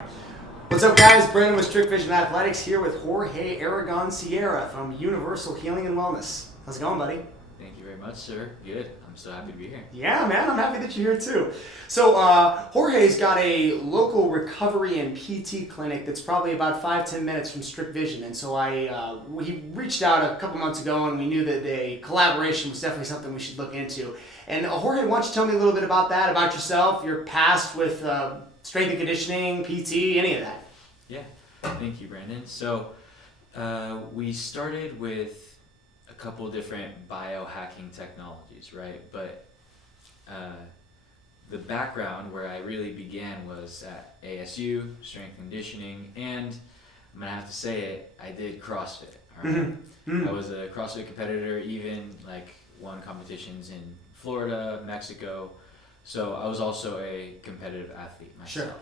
What's up, guys? Brandon with Strict Vision Athletics here with Jorge Aregon-Sierra from Universal Healing and Wellness. How's it going, buddy? Thank you very much, sir. Good. I'm so happy to be here. Yeah, man, I'm happy that you're here too. So, Jorge's got a local recovery and PT clinic that's probably about 5-10 minutes from Strict Vision. And so he reached out a couple months ago and we knew that a collaboration was definitely something we should look into. And Jorge, why don't you tell me a little bit about that, about yourself, your past with strength and conditioning, PT, any of that? Yeah. Thank you, Brandon. So, we started with a couple different biohacking technologies, right? But the background where I really began was at ASU, strength and conditioning, and I'm gonna have to say it, I did CrossFit. All right? I was a CrossFit competitor, even like won competitions in Florida, Mexico. So I was also a competitive athlete myself. Sure.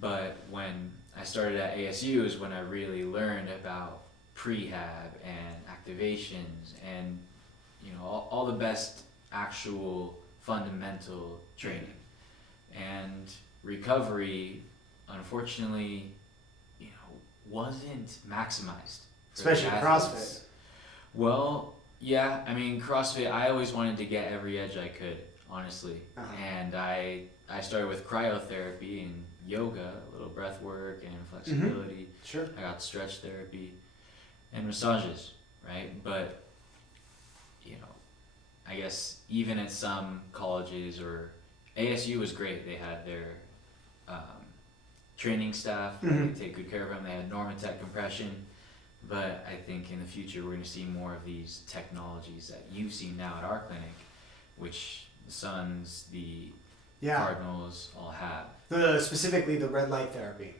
But when I started at ASU is when I really learned about prehab and activations and all the best actual fundamental training. And recovery, unfortunately, wasn't maximized. Especially CrossFit. Well, yeah, I mean CrossFit, I always wanted to get every edge I could, honestly. And I started with cryotherapy and yoga, a little breath work and flexibility. Sure. I got stretch therapy and massages, right? But I guess even at some colleges, or ASU was great. They had their training staff. They take good care of them. They had Normatec compression. But I think in the future we're going to see more of these technologies that you've seen now at our clinic, which the Suns, the Cardinals all have. Specifically the red light therapy.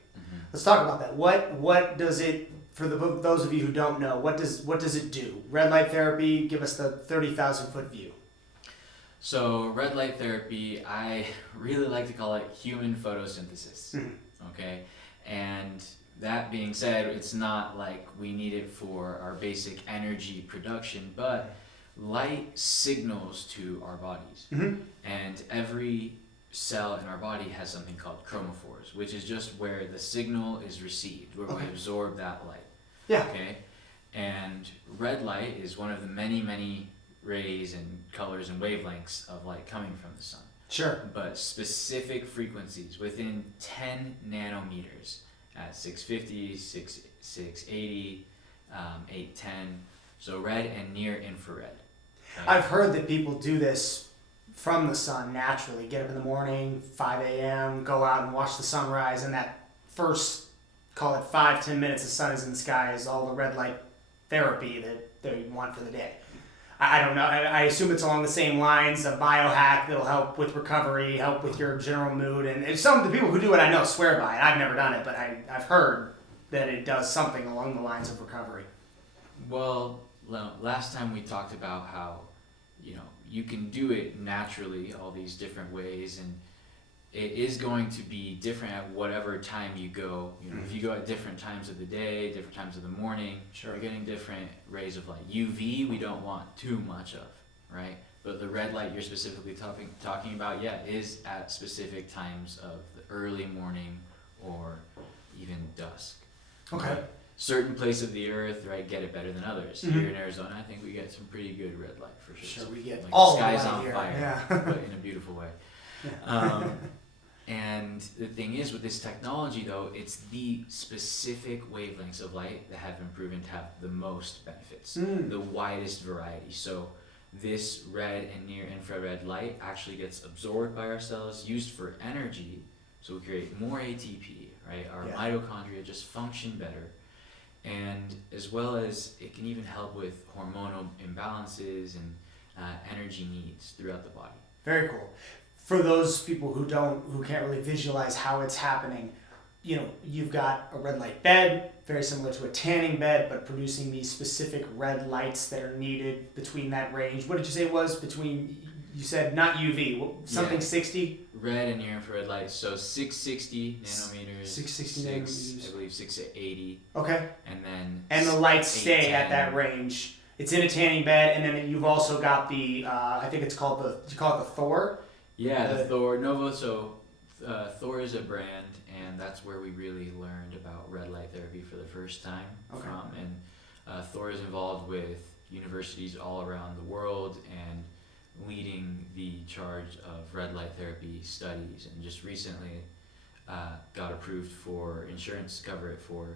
Let's talk about that. What does it, for those of you who don't know, what does it do? Red light therapy, give us the 30,000 foot view. So red light therapy, I really like to call it human photosynthesis. Okay, and that being said, it's not like we need it for our basic energy production, but light signals to our bodies, and every cell in our body has something called chromophores, which is just where the signal is received, where we absorb that light. Yeah. Okay, and red light is one of the many rays and colors and wavelengths of light coming from the sun. Sure. But specific frequencies within 10 nanometers at 650, 680, 810. So red and near infrared. Okay? I've heard that people do this from the sun naturally. Get up in the morning, 5 a.m., go out and watch the sunrise, and that first, call it 5-10 minutes the sun is in the sky is all the red light therapy that they want for the day. I don't know. I assume it's along the same lines, a biohack that'll help with recovery, help with your general mood. And some of the people who do it I know swear by it. I've never done it, but I've heard that it does something along the lines of recovery. Well, last time we talked about how, you can do it naturally, all these different ways, and it is going to be different at whatever time you go. If you go at different times of the day, different times of the morning, you're getting different rays of light. UV, we don't want too much of, right? But the red light you're specifically talking about, is at specific times of the early morning or even dusk. Okay. Right? Certain places of the earth, right, get it better than others. Here in Arizona, I think we get some pretty good red light for sure. Sure, we get like all the sky's the light on here. fire, Yeah. but in a beautiful way. And the thing is, with this technology, though, it's the specific wavelengths of light that have been proven to have the most benefits, the widest variety. So this red and near infrared light actually gets absorbed by our cells, used for energy, so we create more ATP, right? Our mitochondria just function better. And as well as it can even help with hormonal imbalances and energy needs throughout the body. Very cool. For those people who can't really visualize how it's happening, you've got a red light bed, very similar to a tanning bed, but producing these specific red lights that are needed between that range. What did you say it was between? You said not UV, something 60? Red and near infrared light, so 660 nanometers. 660 nanometers. I believe 680. Okay. And the lights stay 810. at that range. It's in a tanning bed, and then you've also got the, I think it's called you call it the Thor? Yeah, the Thor Novo. So Thor is a brand, and that's where we really learned about red light therapy for the first time from. And Thor is involved with universities all around the world and leading the charge of red light therapy studies. And just recently got approved for insurance to cover it for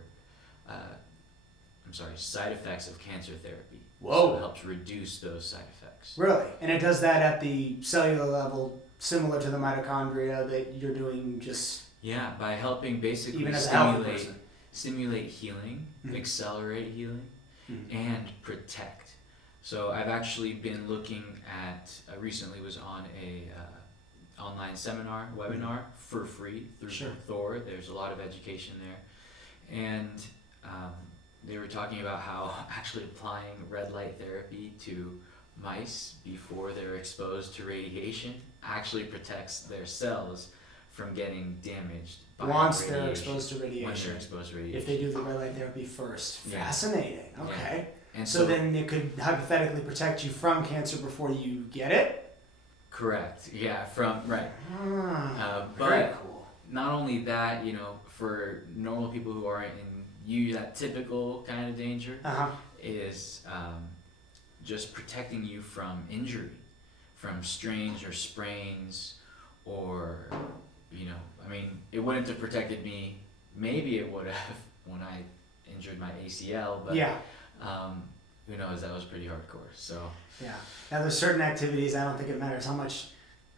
side effects of cancer therapy. Whoa. So it helps reduce those side effects. Really? And it does that at the cellular level, similar to the mitochondria that you're doing just... Yeah, by helping basically even as a healthy person. stimulate healing, accelerate healing, and protect. So I've actually been looking at, I recently was on a online webinar for free through Thor. There's a lot of education there. And they were talking about how actually applying red light therapy to mice before they're exposed to radiation actually protects their cells from getting damaged by once radiation. they're exposed to radiation. When they're exposed to radiation. If they do the red light therapy first. Yeah. Fascinating. Okay. Yeah. And so then it could hypothetically protect you from cancer before you get it? Correct. Yeah, right. Very But cool. not only that, for normal people who aren't in that typical kind of danger, is just protecting you from injury, from strains or sprains, or, it wouldn't have protected me. Maybe it would have when I injured my ACL, but who knows? That was pretty hardcore. So yeah. Now there's certain activities. I don't think it matters how much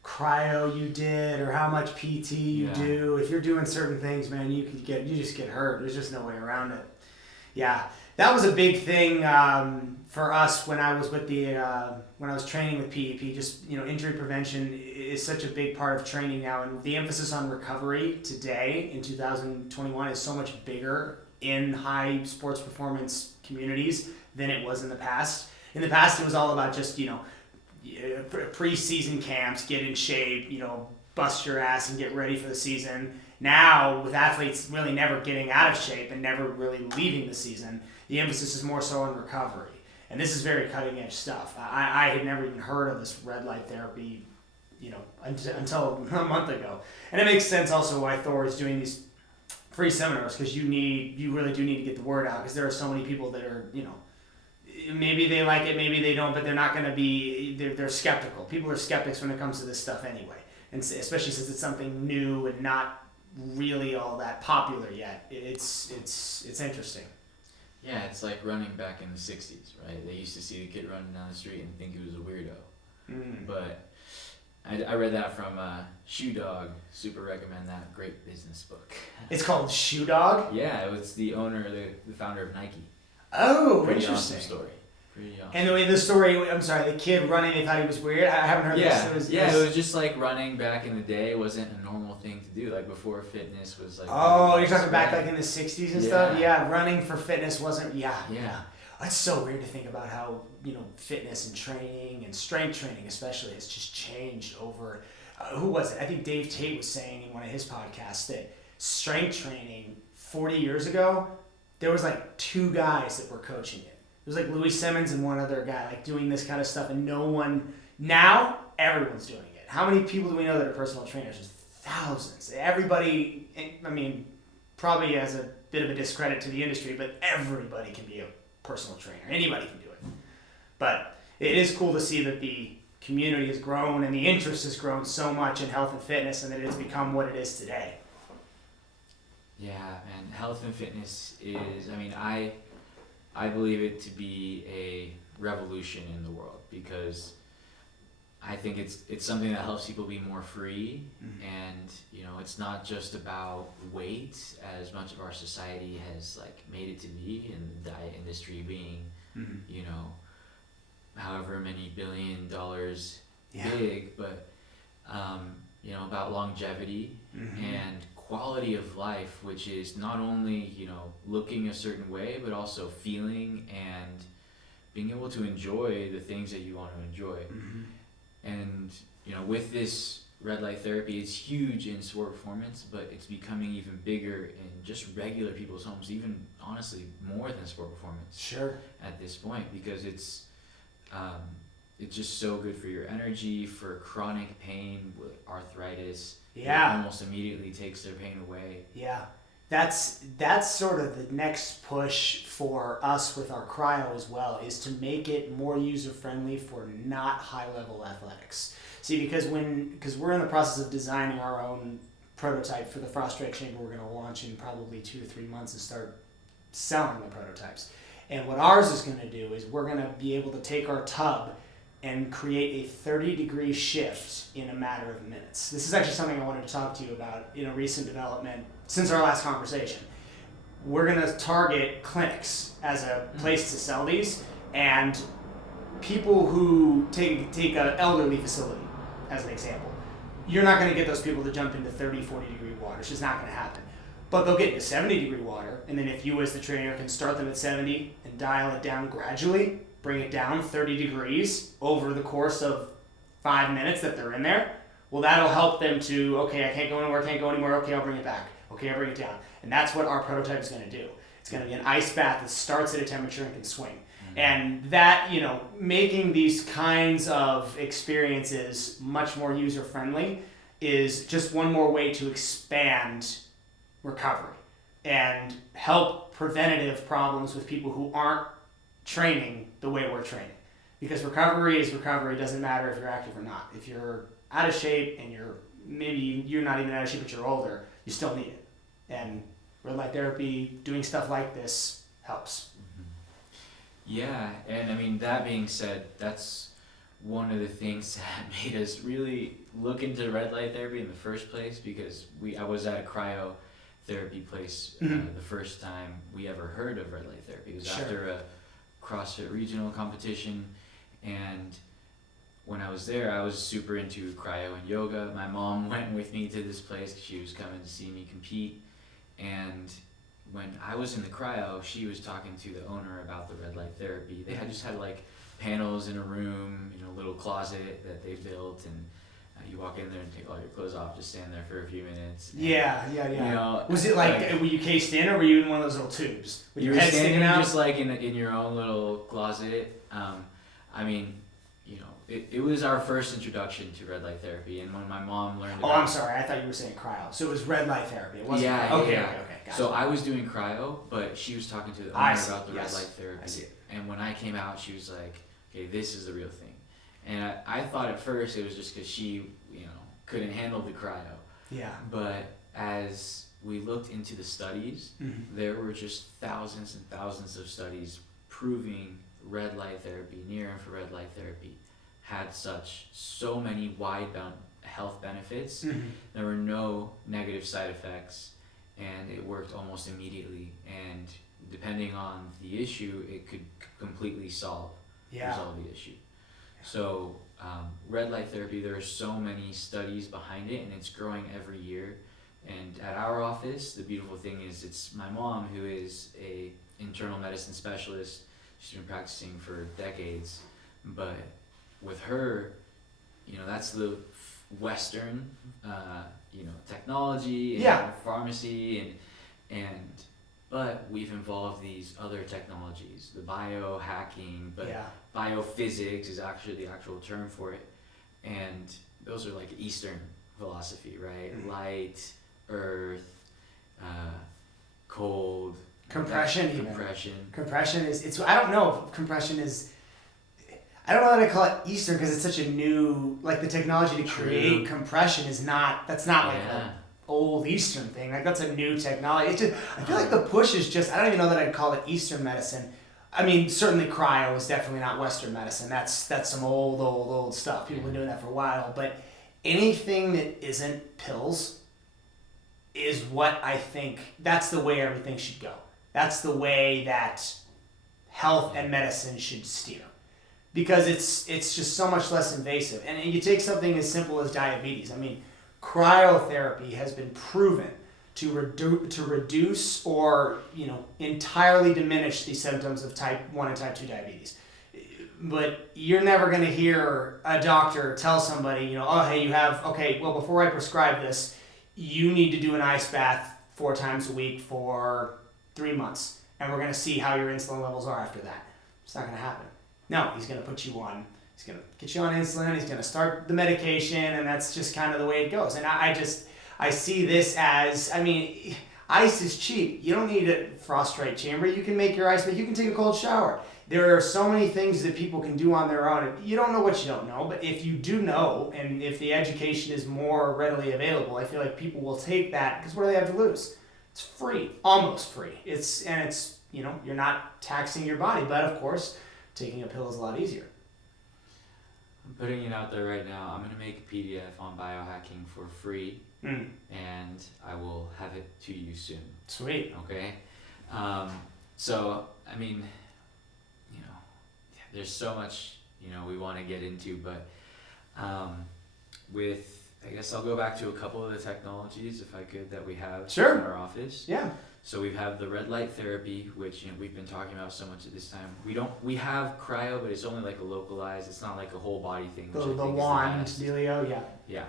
cryo you did or how much PT you do. If you're doing certain things, man, you just get hurt. There's just no way around it. Yeah, that was a big thing for us when I was with when I was training with PEP. Just injury prevention is such a big part of training now, and the emphasis on recovery today in 2021 is so much bigger in high sports performance communities than it was in the past. In the past, it was all about just pre-season camps, get in shape, bust your ass and get ready for the season. Now, with athletes really never getting out of shape and never really leaving the season, the emphasis is more so on recovery. And this is very cutting edge stuff. I had never even heard of this red light therapy, until a month ago. And it makes sense also why Thor is doing these free seminars, because you really do need to get the word out, because there are so many people that are, maybe they like it, maybe they don't, but they're not going to be, they're skeptical. People are skeptics when it comes to this stuff anyway. And especially since it's something new and not really all that popular yet. It's interesting. Yeah, it's like running back in the 60s, right? They used to see the kid running down the street and think he was a weirdo. But I read that from Shoe Dog. Super recommend that. Great business book. It's called Shoe Dog? Yeah, it was the founder of Nike. Oh, pretty interesting. Awesome story. Pretty awesome. And the story, I'm sorry, the kid running, they thought he was weird. I haven't heard this. It was just like running back in the day wasn't a normal thing to do. Like before fitness was like... Oh, you're talking back like in the 60s and stuff? Yeah, running for fitness wasn't... Yeah. It's so weird to think about how, fitness and training and strength training especially has just changed over... who was it? I think Dave Tate was saying in one of his podcasts that strength training 40 years ago, there was like 2 guys that were coaching it. It was like Louis Simmons and one other guy like doing this kind of stuff, and no one... Now, everyone's doing it. How many people do we know that are personal trainers? There's thousands. Everybody, probably as a bit of a discredit to the industry, but everybody can be a personal trainer. Anybody can do it. But it is cool to see that the community has grown and the interest has grown so much in health and fitness, and that it's become what it is today. Yeah, and health and fitness is, I believe it to be a revolution in the world, because I think it's something that helps people be more free, and it's not just about weight, as much of our society has made it to be, and the diet industry being however many $1 billion big, but about longevity and quality of life, which is not only looking a certain way, but also feeling and being able to enjoy the things that you want to enjoy. And with this red light therapy, it's huge in sport performance, but it's becoming even bigger in just regular people's homes, even honestly more than sport performance. Sure. At this point, because it's it's just so good for your energy, for chronic pain with arthritis. Yeah. It almost immediately takes their pain away. Yeah. That's sort of the next push for us with our cryo as well, is to make it more user friendly for not high level athletics. See, because we're in the process of designing our own prototype for the frost strike chamber we're going to launch in probably 2 to 3 months and start selling the prototypes. And what ours is going to do is we're going to be able to take our tub and create a 30-degree shift in a matter of minutes. This is actually something I wanted to talk to you about in a recent development since our last conversation. We're going to target clinics as a place to sell these, and people who take an elderly facility as an example. You're not going to get those people to jump into 30, 40-degree water. It's just not going to happen. But they'll get into 70-degree water, and then if you as the trainer can start them at 70 and dial it down gradually, bring it down 30 degrees over the course of 5 minutes that they're in there, well, that'll help them to, okay, I can't go anywhere, okay, I'll bring it back. Okay, I'll bring it down. And that's what our prototype is going to do. It's going to be an ice bath that starts at a temperature and can swing. And that, making these kinds of experiences much more user-friendly is just one more way to expand recovery and help preventative problems with people who aren't training the way we're training. Because recovery is recovery. It doesn't matter if you're active or not. If you're out of shape and maybe you're not even out of shape but you're older, you still need it. And red light therapy, doing stuff like this helps. Yeah, and I mean, that being said, that's one of the things that made us really look into red light therapy in the first place, because I was at a cryotherapy place the first time we ever heard of red light therapy. It was after a CrossFit regional competition, and when I was there, I was super into cryo and yoga. My mom went with me to this place because she was coming to see me compete, and when I was in the cryo, she was talking to the owner about the red light therapy. They just had like panels in a room, a little closet that they built, and you walk in there and take all your clothes off, just stand there for a few minutes. Yeah. Was it like were you cased in, or were you in one of those little tubes? With you your were head standing sticking out? just like in your own little closet. I mean, it was our first introduction to red light therapy, and when my mom learned about I'm sorry, I thought you were saying cryo. So it was red light therapy. It wasn't Okay, gotcha. So I was doing cryo, but she was talking to the owner about the red light therapy. I see it. And when I came out, she was like, okay, this is the real thing. And I thought at first it was just because she, couldn't handle the cryo. Yeah. But as we looked into the studies, there were just thousands and thousands of studies proving red light therapy, near infrared light therapy, had so many wide health benefits. There were no negative side effects, and it worked almost immediately. And depending on the issue, it could completely resolve the issue. So red light therapy, there are so many studies behind it, and it's growing every year. And at our office, the beautiful thing is it's my mom, who is a internal medicine specialist. She's been practicing for decades, but with her, that's the Western, technology and pharmacy, but we've involved these other technologies, the biohacking, but biophysics is actually the actual term for it, and those are like Eastern philosophy, right? Light, earth, cold, compression. Compression is. I don't know if compression is. I don't know how to call it Eastern, because it's such a new, like the technology to create compression is not. That's not like an old Eastern thing. Like that's a new technology. It's just, I feel like the push is just. I don't even know that I'd call it Eastern medicine. I mean, certainly cryo is definitely not Western medicine. That's some old stuff. People have been doing that for a while. But anything that isn't pills is what I think. That's the way everything should go. That's the way that health and medicine should steer. Because it's just so much less invasive. And you take something as simple as diabetes. I mean, cryotherapy has been proven to reduce or entirely diminish the symptoms of type 1 and type 2 diabetes. But you're never going to hear a doctor tell somebody, oh, hey, you have, before I prescribe this, you need to do an ice bath 4 times a week for 3 months. And we're going to see how your insulin levels are after that. It's not going to happen. No, he's going to put you on He's going to get you on insulin. He's going to start the medication, and that's just kind of the way it goes. And I see this as, I mean, ice is cheap. You don't need a frost-right chamber. You can make your ice, but you can take a cold shower. There are so many things that people can do on their own. You don't know what you don't know, but if you do know, and if the education is more readily available, I feel like people will take that, because what do they have to lose? It's free, almost free. It's you're not taxing your body, but of course, taking a pill is a lot easier. I'm putting it out there right now. I'm going to make a PDF on biohacking for free, and I will have it to you soon. Sweet. Okay? So, I mean, there's so much, we want to get into, but I guess I'll go back to a couple of the technologies, if I could, that we have in our office. Yeah. So we have the red light therapy, which we've been talking about so much at this time. We have cryo, but it's only like a localized. It's not like a whole body thing. The wand dealio, yeah. Yeah.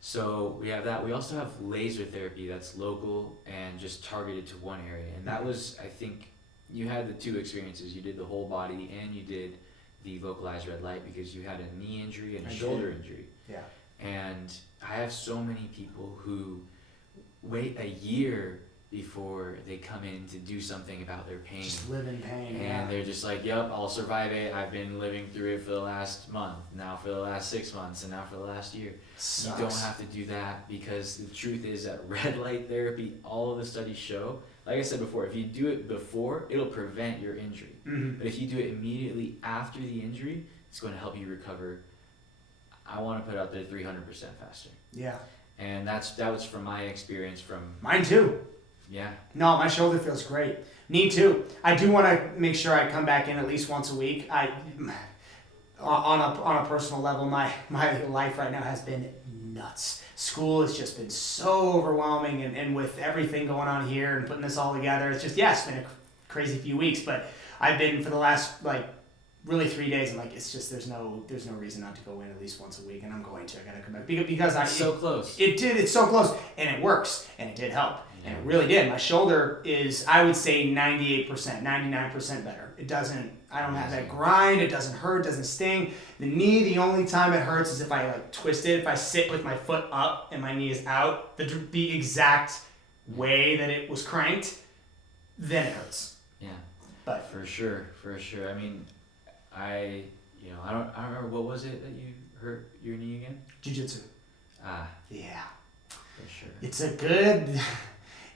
So we have that. We also have laser therapy that's local and just targeted to one area. And that was, I think, you had the two experiences. You did the whole body and you did the localized red light because you had a knee injury and a shoulder injury. Yeah. And I have so many people who wait a year before they come in to do something about their pain. Just live in pain. And they're just like, yep, I'll survive it. I've been living through it for the last month, now for the last 6 months, and now for the last year. Sucks. You don't have to do that, because the truth is that red light therapy, all of the studies show, like I said before, if you do it before, it'll prevent your injury. Mm-hmm. But if you do it immediately after the injury, it's going to help you recover. I want to put out there 300% faster. Yeah. And that was from my experience from... Mine too. Yeah. No, my shoulder feels great. Knee too. I do want to make sure I come back in at least once a week. On a personal level, my life right now has been nuts. School has just been so overwhelming, and with everything going on here and putting this all together, it's just, it's been a crazy few weeks, but I've been for the last really 3 days, I'm like, it's just, there's no reason not to go in at least once a week, and I'm going to. I gotta come back because it's so close. It's so close, and it works, and it did help, and it really did. My shoulder is, I would say, 98%, 99% better. I don't have that grind. It doesn't hurt. Doesn't sting. The knee, the only time it hurts is if I twist it. If I sit with my foot up and my knee is out, the exact way that it was cranked, then it hurts. Yeah. But for sure. I mean, I don't remember, what was it that you hurt your knee again? Jiu-jitsu. Yeah. For sure. It's a good,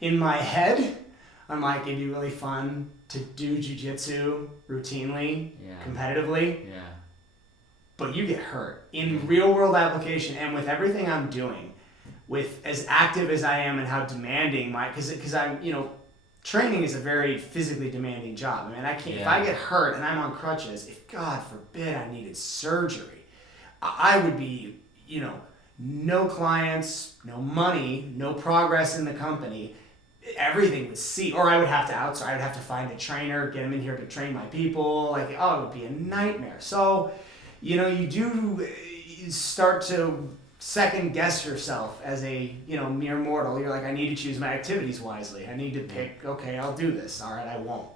in my head, I'm like, it'd be really fun to do jiu-jitsu routinely, competitively. Yeah. But you get hurt in real world application, and with everything I'm doing, with as active as I am and how demanding because I'm, training is a very physically demanding job. I mean, I can't, if I get hurt and I'm on crutches, if God forbid I needed surgery, I would be, no clients, no money, no progress in the company. Everything would cease, or I would have to outsource. I would have to find a trainer, get him in here to train my people. It would be a nightmare. So, you start to second guess yourself as a, mere mortal. You're like, I need to choose my activities wisely. I need to pick, okay, I'll do this. All right, I won't.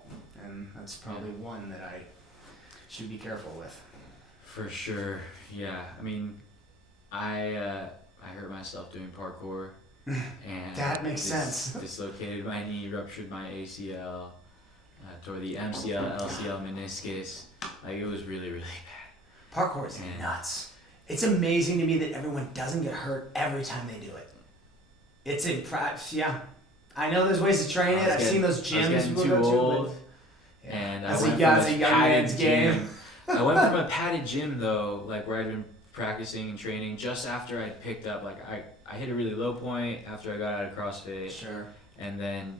And that's probably one that I should be careful with. For sure. Yeah. I mean, I hurt myself doing parkour. And that makes sense. Dislocated my knee, ruptured my ACL, tore the MCL, LCL, meniscus. It was really, really bad. Parkour is nuts. It's amazing to me that everyone doesn't get hurt every time they do it. It's yeah. I know there's ways to train it. I've seen those gyms people go to. And I went from a young man's game. I went from a padded gym though, where I'd been practicing and training just after I'd picked up, I hit a really low point after I got out of CrossFit. Sure. And then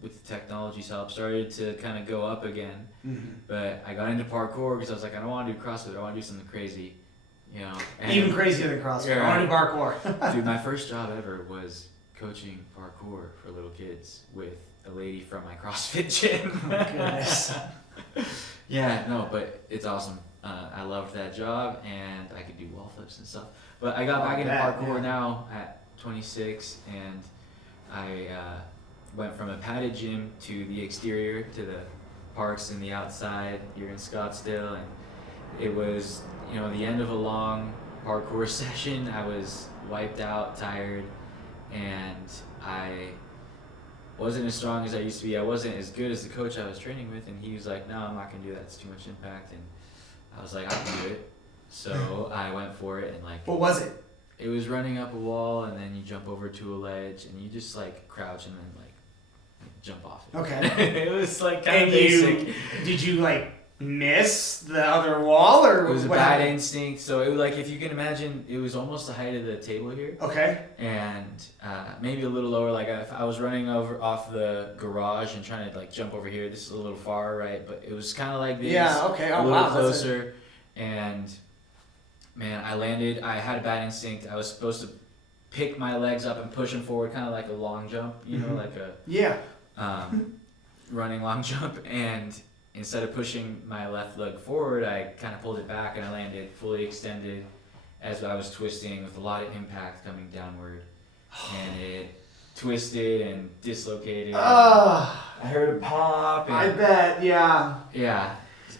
with the technology's help, started to kind of go up again. Mm-hmm. But I got into parkour because I was like, I don't want to do CrossFit. I want to do something crazy. And even crazier than CrossFit. I want to do parkour. Dude, my first job ever was coaching parkour for little kids with a lady from my CrossFit gym. Oh my goodness. Yeah, no, but it's awesome. I loved that job, and I could do wall flips and stuff. But I got back into parkour now at 26, and I went from a padded gym to the exterior, to the parks and the outside here in Scottsdale, and it was, the end of a long parkour session. I was wiped out, tired, and I wasn't as strong as I used to be. I wasn't as good as the coach I was training with, and he was like, "No, I'm not gonna do that. It's too much impact." And I was like, "I can do it." So I went for it, and What was it? it was running up a wall, and then you jump over to a ledge, and you just like crouch and then like jump off it. Okay. It was like kind of basic. Did you like miss the other wall, or It was a what bad happened? instinct. So it was like, if you can imagine, it was almost the height of the table here, Okay. and maybe a little lower. Like if I was running over off the garage and trying to like jump over here. This is a little far, right? But it was kind of like this. Yeah. Okay. A Oh little wow. closer, and man, I landed. I had a bad instinct. I was supposed to pick my legs up and push them forward, kind of like a long jump, Mhm. like a Yeah. running long jump. And instead of pushing my left leg forward, I kind of pulled it back, and I landed fully extended as I was twisting with a lot of impact coming downward, and it twisted and dislocated. Oh, I heard a pop. And I bet. Yeah. Yeah.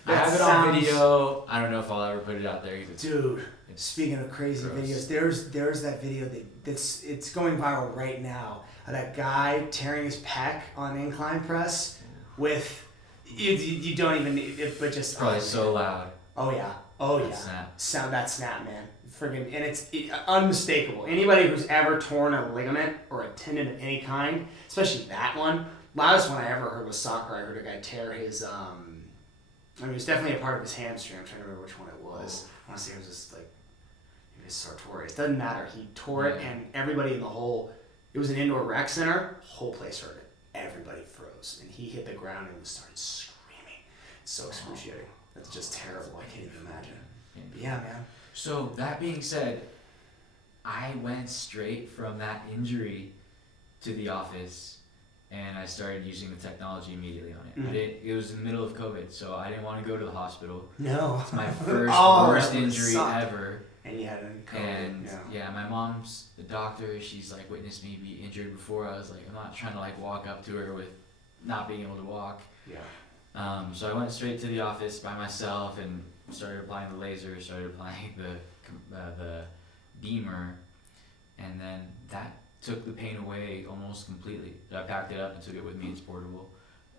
I That have it sounds- on video. I don't know if I'll ever put it out there. 'Cause it's, Dude. it's Speaking of crazy gross. videos, there's that video that's it's going viral right now of that guy tearing his pec on incline press with you don't even need it, but just probably so loud. Oh yeah, oh That yeah, snap. sound that snap, man, friggin' and it's unmistakable. Anybody who's ever torn a ligament or a tendon of any kind, especially that one. Loudest one I ever heard was soccer. I heard a guy tear his I mean, it was definitely a part of his hamstring. I'm trying to remember which one it was. I want to say it was just like maybe his sartorius. Doesn't matter. He tore it, Yeah. and everybody in the whole. It was an indoor rec center. Whole place heard it. Everybody froze, and he hit the ground and started screaming. It's so excruciating. That's just terrible. I can't even imagine. But yeah, man. So that being said, I went straight from that injury to the office, and I started using the technology immediately on it. Mhm. It was in the middle of COVID, so I didn't want to go to the hospital. No. It's my first Oh, worst that would've injury sucked. ever. And you had a COVID. And yeah. my mom's the doctor. She's like witnessed me be injured before. I was like, I'm not trying to like walk up to her with not being able to walk. Yeah. So I went straight to the office by myself and started applying the laser, started applying the beamer, and then that took the pain away almost completely. I packed it up and took it with me. It's portable,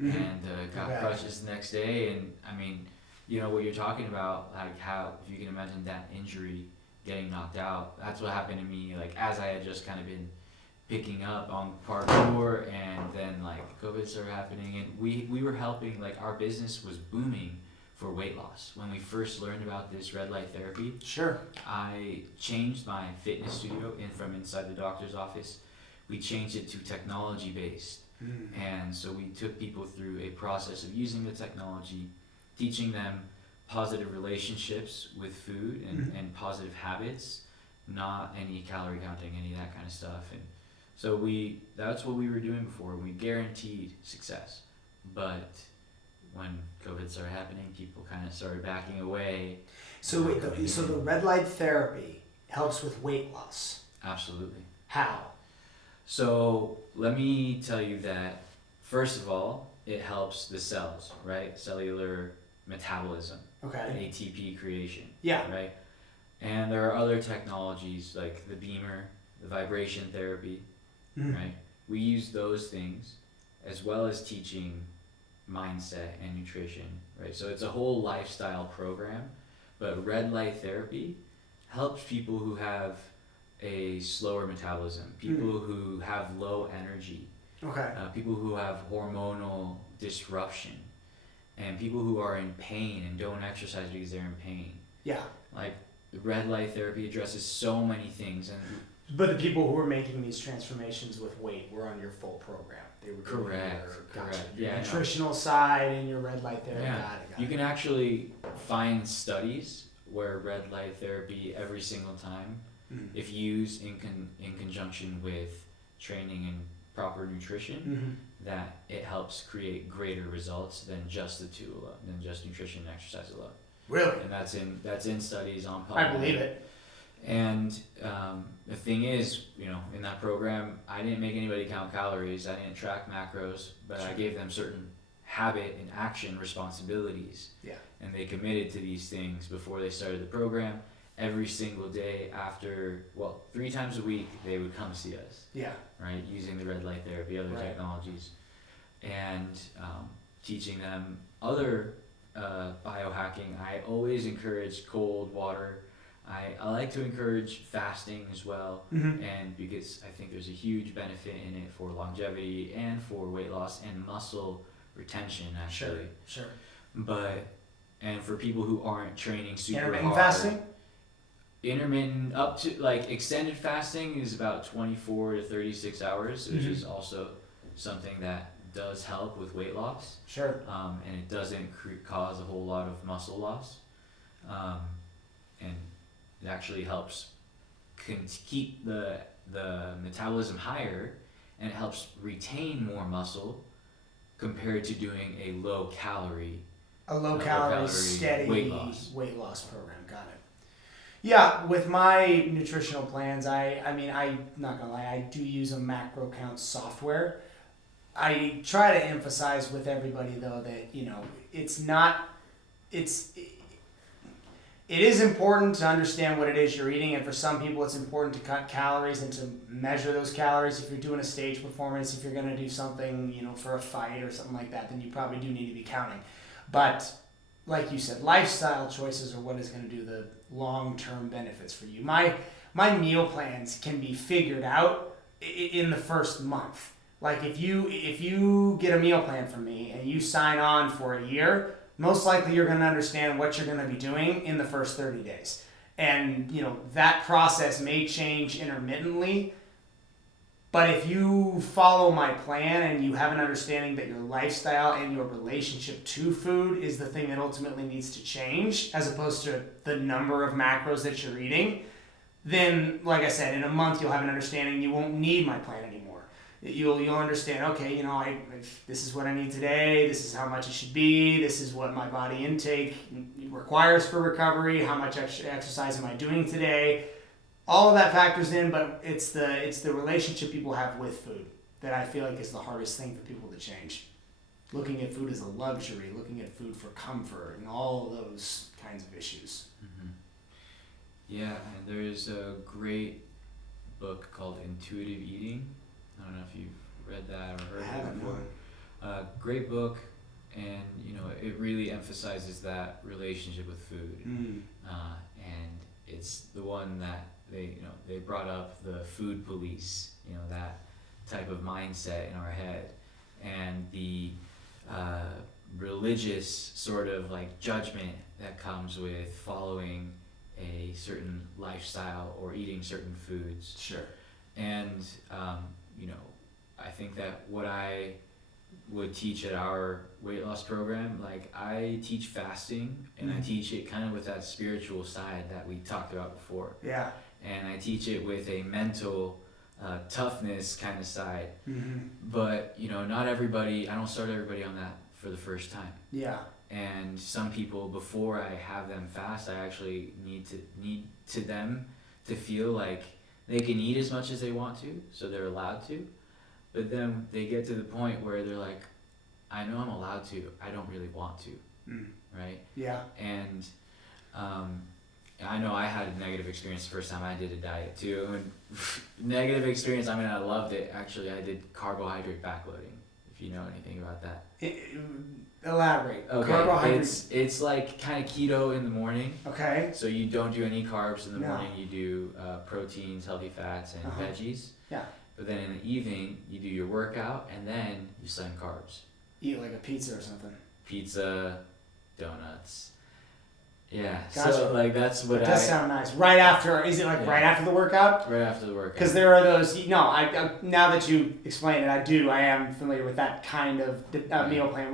Mhm. and got Okay. crutches the next day. And I mean, what you're talking about, like how if you can imagine that injury getting knocked out, that's what happened to me. Like as I had just kind of been picking up on parkour, and then like COVID started happening, and we were helping, like our business was booming for weight loss. When we first learned about this red light therapy, Sure. I changed my fitness studio from inside the doctor's office. We changed it to technology based, Mm. and so we took people through a process of using the technology, teaching them positive relationships with food Mhm. and positive habits, not any calorie counting, any of that kind of stuff. And so that's what we were doing before. We guaranteed success. But when COVID started happening, people kind of started backing away. So wait, so the red light therapy helps with weight loss. Absolutely. How? So let me tell you that, first of all, it helps the cells, right? Cellular metabolism, Okay. ATP creation, Yeah. right? And there are other technologies like the beamer, the vibration therapy, Mhm. right? We use those things as well as teaching mindset and nutrition, right? So it's a whole lifestyle program, but red light therapy helps people who have a slower metabolism, people who have low energy, Okay. people who have hormonal disruption, and people who are in pain and don't exercise because they're in pain. Yeah. Like the red light therapy addresses so many things, and But the people who were making these transformations with weight were on your full program. They were doing Correct, your, correct. your Yeah, I know. nutritional side and your red light therapy. Yeah. Got it. you can actually find studies where red light therapy every single time, Mm. if used in conjunction with training and proper nutrition, Mm-hmm. that it helps create greater results than just the two alone, than just nutrition and exercise alone. Really? And that's in studies on I PubMed. believe it. And the thing is, in that program, I didn't make anybody count calories. I didn't track macros, but I Sure. gave them certain habit and action responsibilities. Yeah. And they committed to these things before they started the program. Every single day after, 3 times a week, they would come see us. Yeah. Right, using the red light therapy, other Right. technologies, and teaching them other biohacking. I always encourage cold water. I like to encourage fasting as well, and because I think there's a huge benefit in it for longevity and for weight loss and muscle retention, actually. Sure. And for people who aren't training super Intermittent hard. fasting? Intermittent up to, like, extended fasting is about 24 to 36 hours, which is also something that does help with weight loss. Sure. And it doesn't cause a whole lot of muscle loss. And it actually helps keep the metabolism higher, and it helps retain more muscle compared to doing a low calorie Steady weight loss program. Got it. Yeah, with my nutritional plans, I'm not gonna lie, I do use a macro count software. I try to emphasize with everybody though that, it is important to understand what it is you're eating, and for some people it's important to cut calories and to measure those calories. If you're doing a stage performance, if you're gonna do something, for a fight or something like that, then you probably do need to be counting. But like you said, lifestyle choices are what is going to do the long-term benefits for you. My meal plans can be figured out in the first month. Like if you get a meal plan from me and you sign on for a year, most likely you're going to understand what you're going to be doing in the first 30 days. And, that process may change intermittently. But if you follow my plan and you have an understanding that your lifestyle and your relationship to food is the thing that ultimately needs to change, as opposed to the number of macros that you're eating, then, like I said, in a month you'll have an understanding. You won't need my plan anymore. You'll understand, okay, this is what I need today, this is how much it should be, this is what my body intake requires for recovery, how much exercise am I doing today. All of that factors in, but it's the relationship people have with food that I feel like is the hardest thing for people to change. Looking at food as a luxury, looking at food for comfort, and all of those kinds of issues. Yeah, and there's a great book called Intuitive Eating. I don't know if you've read that or heard it before. Great book, and it really emphasizes that relationship with food. And it's the one that they brought up the food police, that type of mindset in our head, and the religious sort of like judgment that comes with following a certain lifestyle or eating certain foods. Sure. And I think that what I would teach at our weight loss program, like I teach fasting, and I teach it kind of with that spiritual side that we talked about before. Yeah. And I teach it with a mental toughness kind of side. But not everybody, I don't start everybody on that for the first time. Yeah. And some people, before I have them fast, I actually need them to feel like they can eat as much as they want to, so they're allowed to. But then they get to the point where they're like, I know I'm allowed to, I don't really want to. Right? Yeah. And I know I had a negative experience the first time I did a diet too. And negative experience, I loved it. Actually, I did carbohydrate backloading, if you know anything about that. Elaborate. Okay. Carbohydrates. It's like kind of keto in the morning. Okay. So you don't do any carbs in the No. morning. You do proteins, healthy fats, and veggies. Yeah. But then in the evening, you do your workout, and then you slam carbs. Eat like a pizza or something. Pizza, donuts. Yeah. Gotcha. So like that's what That does sound nice. Right after, is it like right after the workout? Right after the workout. Because there are those, I now that you explain it, I am familiar with that kind of meal plan.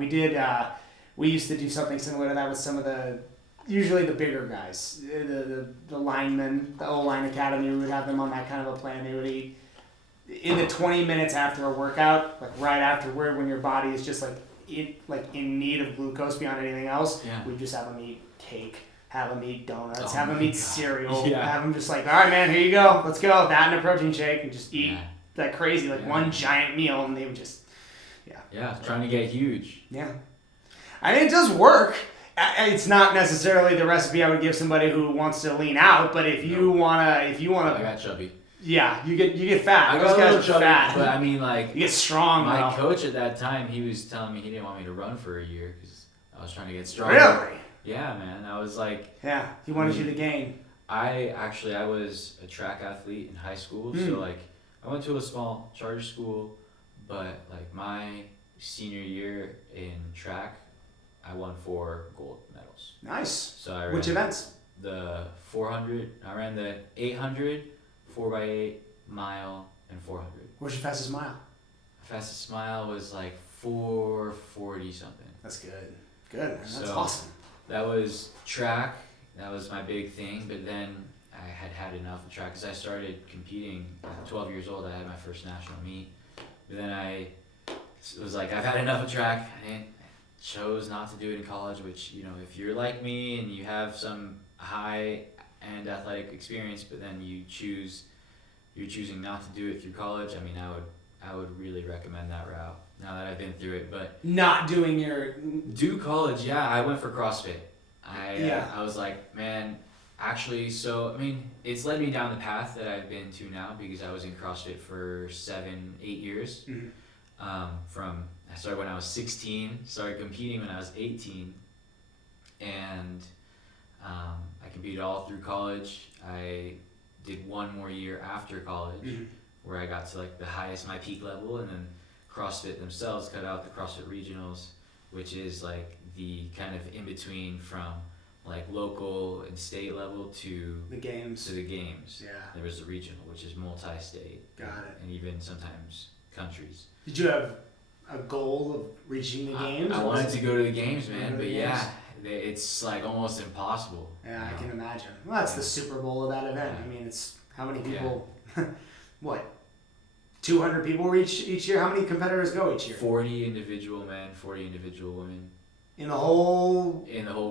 We used to do something similar to that with some of usually the bigger guys, the linemen, the O-line academy. We would have them on that kind of a plan. They would eat in the 20 minutes after a workout, like right afterward, when your body is just in need of glucose beyond anything else. Yeah. We just have them eat cake, have them eat donuts, Oh have them my eat God. cereal, Yeah. have them just like, all right, man, here you go, let's go, that and a protein shake, and just eat Yeah. like crazy, like one giant meal, and they would just, Yeah, trying to get huge. Yeah. I mean, it does work. It's not necessarily the recipe I would give somebody who wants to lean out, but if you wanna, I got chubby. yeah, you get fat. I Those got a guys little are chubby, fat. but I mean, like, you get strong. my though. coach at that time, he was telling me he didn't want me to run for a year because I was trying to get stronger. Really? Yeah, man. I was like, Yeah, he wanted you to gain. I was a track athlete in high school, so like I went to a small charter school, but like my senior year in track, I won 4 gold medals. Nice. So I ran Which events? the 400. I ran the 800, 4x8, mile, and 400. What's your fastest mile? Fastest mile was like 440 something. That's good. Good, man. That's So, awesome. That was track. That was my big thing. But then I had enough of track because I started competing at 12 years old. I had my first national meet. But then I was like, I've had enough of track. I chose not to do it in college, which, you know, if you're like me and you have some high-end athletic experience, but then you're choosing not to do it through college, I mean, I would really recommend that route now that I've been through it. But not doing your... do college, yeah, I went for CrossFit. Yeah. I was like, man, actually, so, I mean, it's led me down the path that I've been to now because I was in CrossFit for 7-8 years. Mhm. I started when I was 16, started competing when I was 18, and I competed all through college. I did 1 more year after college where I got to like the highest, my peak level, and then CrossFit themselves cut out the CrossFit Regionals, which is like the kind of in between from like local and state level to The games. the games. Yeah. There was the regional, which is multi-state. Got it. And even sometimes countries. Did you have a goal of reaching the games? I wanted to go to the games, man, but the yeah, it's like almost impossible. Yeah, you I know? can imagine. Well, that's the Super Bowl of that event. Yeah. I mean, it's how many people? What? 200 people reach each year? How many competitors go each year? 40 individual men, 40 individual women. In the whole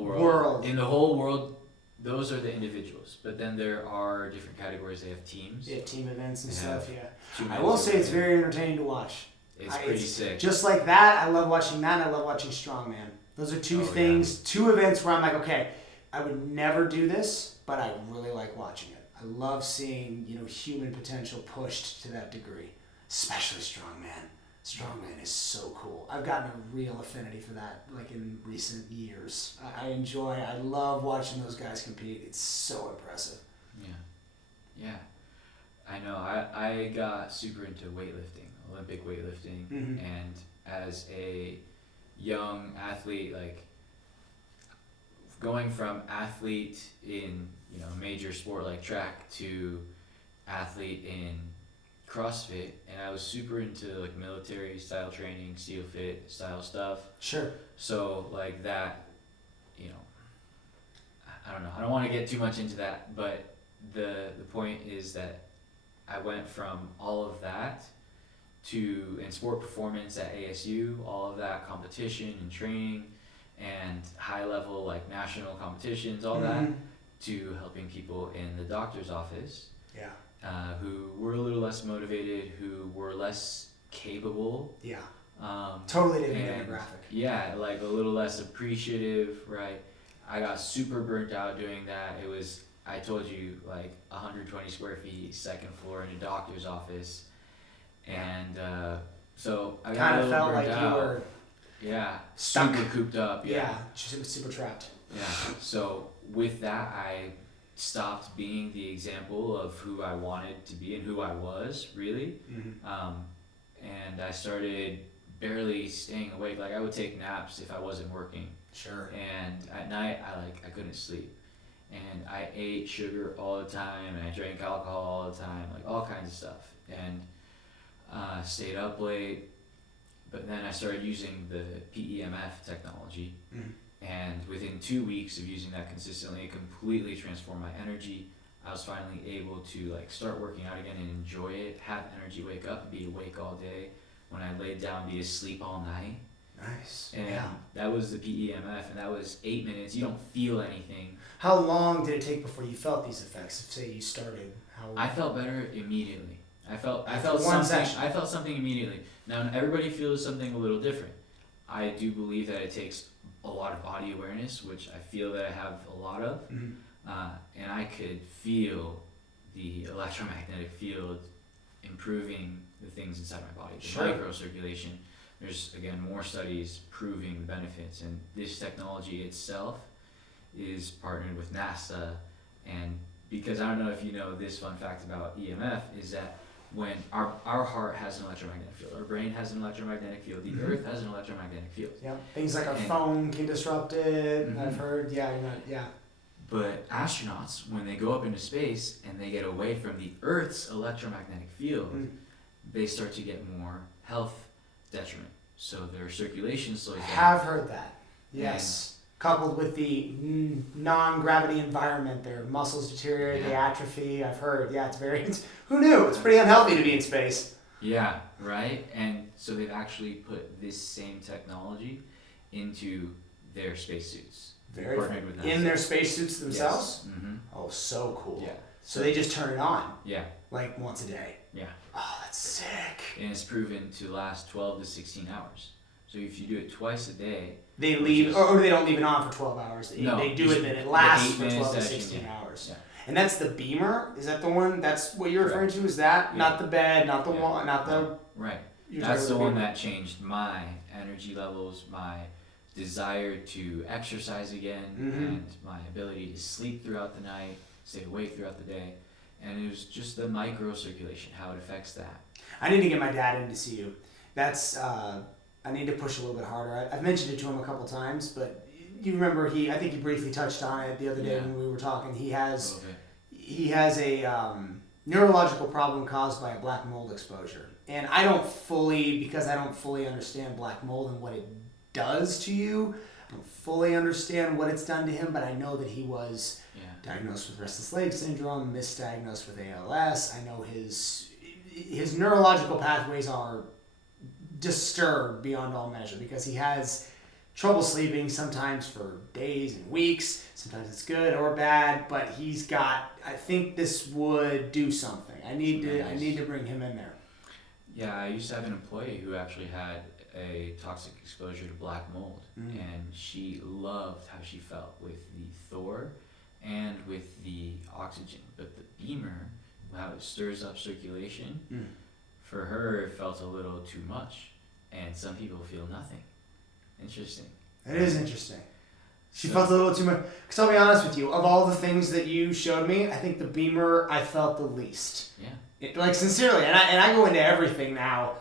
world. In the whole world, those are the individuals. But then there are different categories. They have teams. Yeah, team events and They stuff, have yeah. I will say it's very entertaining to watch. It's pretty sick. Just like that, I love watching that, and I love watching strongman. Those are two things, 2 events where I'm like, okay, I would never do this, but I really like watching it. I love seeing, you know, human potential pushed to that degree, especially strongman. Strongman is so cool. I've gotten a real affinity for that, like in recent years. I love watching those guys compete. It's so impressive. Yeah. I know. I got super into weightlifting, Olympic weightlifting, and as a young athlete, like going from athlete in, you know, major sport like track to athlete in CrossFit, and I was super into like military style training, SEAL fit style stuff. Sure. So like that, you know, I don't know. I don't want to get too much into that, but the point is that I went from all of that to in sport performance at ASU, all of that competition and training and high level like national competitions, all that, to helping people in the doctor's office. Yeah. Who were a little less motivated, who were less capable. Yeah. Totally different demographic. Yeah, like a little less appreciative, right? I got super burnt out doing that. It was, I told you, like 120 square feet, 2nd floor in a doctor's office. And so I got kind a of little felt burnt like out. you were Super cooped up. Yeah, super trapped. Yeah. So with that, I stopped being the example of who I wanted to be and who I was really. And I started barely staying awake. Like I would take naps if I wasn't working. Sure. And at night I couldn't sleep. And I ate sugar all the time, and I drank alcohol all the time, like all kinds of stuff. And stayed up late. But then I started using the PEMF technology. And within 2 weeks of using that consistently, it completely transformed my energy. I was finally able to like start working out again and enjoy it, have energy, wake up and be awake all day. When I laid down, be asleep all night. Nice. And that was the PEMF, and that was 8 minutes. You don't feel anything. How long did it take before you felt these effects? Say you started. I felt better immediately. I felt One something. session. I felt something immediately. Now everybody feels something a little different. I do believe that it takes a lot of body awareness, which I feel that I have a lot of, and I could feel the electromagnetic field improving the things inside my body. The Sure. microcirculation. There's again more studies proving the benefits, and this technology itself is partnered with NASA, and because I don't know if you know this fun fact about EMF is that when our heart has an electromagnetic field, our brain has an electromagnetic field, the Earth has an electromagnetic field. Yeah, things like our And- phone can disrupt it. Mhm. I've heard. Yeah, yeah. But astronauts, when they go up into space and they get away from the Earth's electromagnetic field, they start to get more health detriment. So their circulation slows down. Have heard that. Yes. Coupled with the non-gravity environment, their muscles deteriorate, they atrophy. I've heard. Yeah, who knew? It's pretty unhealthy to be in space. Yeah, right? And so they've actually put this same technology into their spacesuits. Partnered with NASA. In their spacesuits themselves? Yes. Mm-hmm. Oh, so cool. Yeah. So they just turn it on? Yeah. Like once a day? Yeah. Oh, that's sick. And it's proven to last 12 to 16 hours. So if you do it twice a day, they leave, or they don't leave it on for 12 hours. They do it, then it lasts for 12 to 16 hours. Yeah. And that's the beamer? Is that the one? That's what you're referring to? Is that? Yeah. Not the bed, not the wall, not the... Right. You're That's the talking one about that changed my energy levels, my desire to exercise again, and my ability to sleep throughout the night, stay awake throughout the day. And it was just the microcirculation, how it affects that. I need to get my dad in to see you. That's... I need to push a little bit harder. I've mentioned it to him a couple times, but you remember I think he briefly touched on it the other day when we were talking. He has a neurological problem caused by a black mold exposure. And I don't fully understand black mold and what it does to you. I don't fully understand what it's done to him, but I know that he was diagnosed with restless leg syndrome, misdiagnosed with ALS. I know his neurological pathways are disturbed beyond all measure because he has trouble sleeping sometimes for days and weeks. Sometimes it's good or bad, but I think this would do something. I need to bring him in there. Yeah, I used to have an employee who actually had a toxic exposure to black mold, and she loved how she felt with the Thor and with the oxygen. But the Beamer, how it stirs up circulation, for her it felt a little too much, and some people feel nothing. Interesting. It is interesting. She felt a little too much. Because I'll be honest with you, of all the things that you showed me, I think the Beamer I felt the least. Yeah. Sincerely, and I go into everything now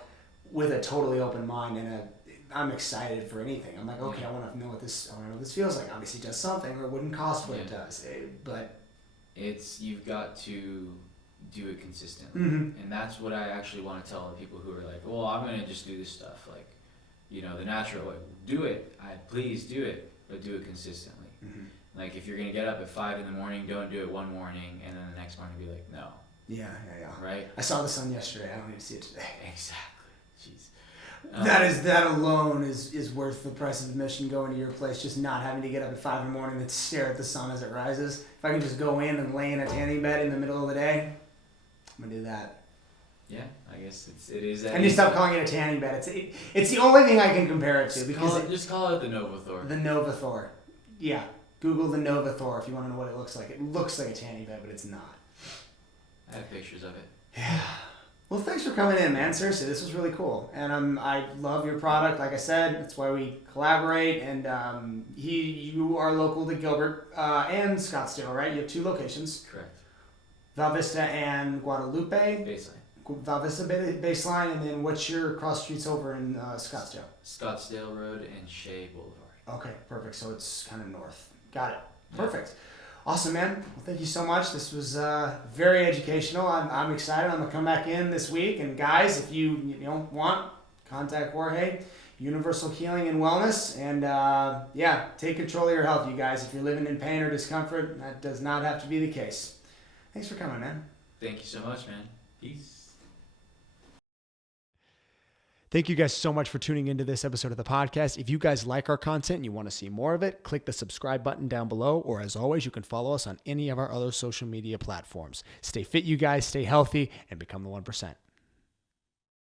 with a totally open mind, and I'm excited for anything. I'm like, okay, I want to know what this feels like. Obviously, it does something, or it wouldn't cost what it does. But you've got to do it consistently, and that's what I actually want to tell the people who are like, well, I'm gonna just do this stuff, like, the natural way. Do it. Please do it, but do it consistently. Like if you're gonna get up at 5 a.m, don't do it one morning and then the next morning be like, no. Yeah. Right. I saw the sun yesterday. I don't need to see it today. Exactly. Jeez. That alone is worth the price of admission going to your place. Just not having to get up at 5 a.m. and stare at the sun as it rises. If I can just go in and lay in a tanning bed in the middle of the day, I'm gonna do that. Yeah, I guess it is. I need to stop calling it a tanning bed. It's the only thing I can compare it to just call it the Nova Thor. The Nova Thor. Yeah. Google the Nova Thor if you want to know what it looks like. It looks like a tanning bed, but it's not. I have pictures of it. Yeah. Well, thanks for coming in, man. Seriously, this was really cool, and I love your product. Like I said, that's why we collaborate. And you are local to Gilbert and Scottsdale, right? You have 2 locations. Correct. Val Vista and Guadalupe. Baseline. Val Vista Baseline, and then what's your cross streets over in Scottsdale? Scottsdale Road and Shea Boulevard. Okay, perfect. So it's kind of north. Got it. Perfect. Awesome, man. Well, thank you so much. This was very educational. I'm excited. I'm gonna come back in this week. And guys, if you want, contact Jorge, Universal Healing and Wellness, and take control of your health, you guys. If you're living in pain or discomfort, that does not have to be the case. Thanks for coming, man. Thank you so much, man. Peace. Thank you guys so much for tuning into this episode of the podcast. If you guys like our content and you want to see more of it, click the subscribe button down below, or as always, you can follow us on any of our other social media platforms. Stay fit, you guys, stay healthy, and become the 1%.